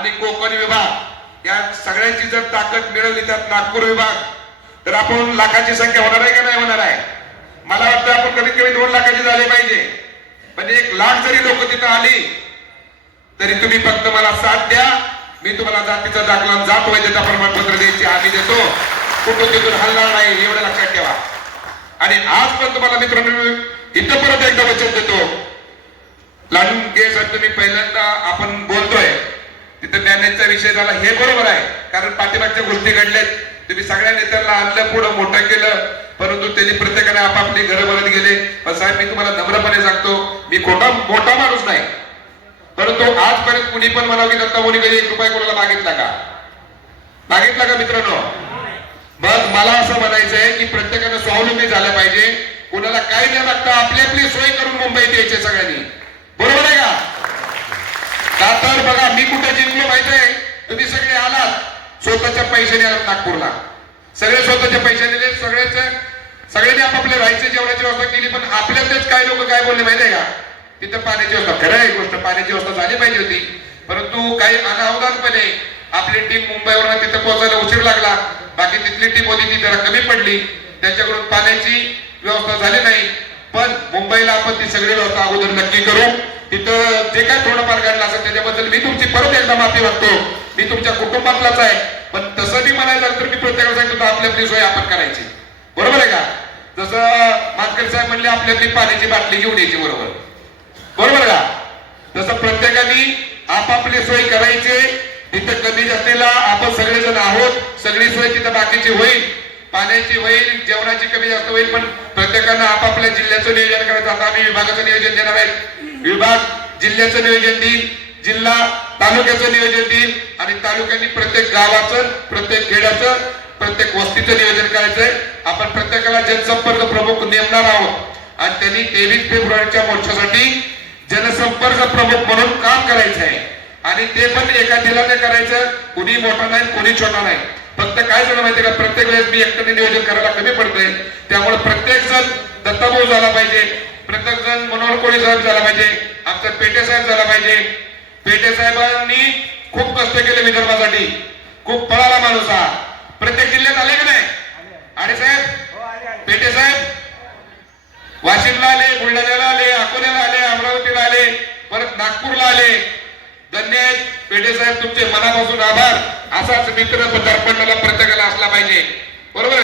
आणि कोकण विभाग या सगळ्यांची जर ताकद मिळवली त्यात नागपूर विभाग, तर आपण लाखाची संख्या होणार आहे का नाही होणार आहे? मला वाटतं आपण कमीत कमी 2 लाखाची झाले पाहिजे. पण 1 लाख जरी लोक तिथं आली तरी तुम्ही फक्त मला साथ द्या. मी तुम्हाला जातीचा दाखला जात वैधता प्रमाणपत्र द्यायची आम्ही देतो. कुठून तिथून हलणार नाही एवढं लक्षात ठेवा. आणि आज पण तुम्हाला मित्रांनो इथं परत एकदा वचन देतो. लांडगे सर तुम्ही पहिल्यांदा आपण बोलतोय तिथं मॅनेजचा विषय झाला हे बरोबर आहे, कारण पाठीमागच्या गोष्टी घडल्यात. तुम्ही सगळ्या नेत्यांना आणलं पुढं मोठं केलं, परंतु त्यांनी प्रत्येकाने आपापली घरं बनत गेले. पण साहेब मी तुम्हाला नम्रपणे सांगतो, मी मोठा माणूस नाही, परंतु आजपर्यंत कुणी पण म्हणावं की दत्ता मोनी कधी 1 रुपया कोणाला मागितला का मित्रांनो? मग मला असं म्हणायचंय की प्रत्येकानं स्वावलंबी झालं पाहिजे. कोणाला काय नाही लागतं, आपली आपली सोय करून मुंबईत यायचे सगळ्यांनी. बरोबर आहे का? तर बघा मी कुठे जिंकलो माहितीये, तुम्ही सगळे आलात स्वतःच्या पैशाने आलात नागपूरला, सगळे स्वतःच्या पैशाने दिले, सगळ्यांनी आपापले राहायचे जेवणाची व्यवस्था केली. पण आपल्यातच काय लोक काय बोलले माहितीये का, तिथं पाण्याची व्यवस्था, खरं आहे गोष्ट पाण्याची व्यवस्था झाली पाहिजे होती, परंतु काही अनावधानपणे आपली टीम मुंबईवरून तिथं पोहोचायला उशीर लागला. बाकी तिथली टीम होती ती जरा कमी पडली, त्यांच्याकडून पाण्याची व्यवस्था झाली नाही. पण मुंबईला आपण ती सगळी व्यवस्था अगोदर नक्की करू. तिथं जे काय थोडंफार घडलं असेल त्याच्याबद्दल मी तुमची परत एकदा माफी मागतो. मी तुमच्या कुटुंबातलाच आहे, पण तसं मी म्हणायचं तर मी प्रत्येकाला सांगतो आपली आपली सोय आपण करायची. बरोबर आहे का? जसं मानकर साहेब म्हणले आपली आपली पाण्याची बाटली घेऊन यायची. बरोबर का? तसं प्रत्येकाने आपापली सोय करायची. तिथं कमी जास्तीला आपण सगळेजण आहोत, सगळी सोय तिथं बाकीची होईल, पाण्याची होईल, जेवणाची कमी जास्त होईल. पण प्रत्येकानं आपापल्या जिल्ह्याचं नियोजन करायचं. आता आम्ही विभागाचं नियोजन देणार आहे, विभाग जिल्ह्याचं नियोजन देईल, जिल्हा तालुक्याचं नियोजन देईल, आणि तालुक्यांनी प्रत्येक गावाचं, प्रत्येक खेड्याचं, प्रत्येक वस्तीचं नियोजन करायचंय. आपण प्रत्येकाला जनसंपर्क प्रमुख नेमणार आहोत आणि त्यांनी 23 फेब्रुवारीच्या मोर्चासाठी जनसंपर्क प्रमुख म्हणून काम करायचं आहे. आणि ते पण एका दिलाने करायचं. कुणी मोठा नाही, कुणी छोटा नाही. फक्त काय झालं माहितीये का, प्रत्येक वेळेस मी एकट्याने नियोजन करायला कमी पडतंय. त्यामुळे प्रत्येक जण दत्ताभाऊ झाला पाहिजे, प्रत्येक जण मनोहर कोळी साहेब झाला पाहिजे, आमचा पेटे साहेब झाला पाहिजे. पेटे साहेबांनी खूप कष्ट केले विदर्भासाठी, खूप पळाला माणूस हा. प्रत्येक जिल्ह्यात आले की नाही? आणि साहेब पेटे साहेब वाशिमला आले, बुलढाण्याला आले, अकोल्याला आले, अमरावतीला आले, परत नागपूरला आले. धन्यवाद पेटे साहेब, तुमचे मनापासून आभार. असाच मित्र दर्पणाला प्रत्येकाला असला पाहिजे. बरोबर.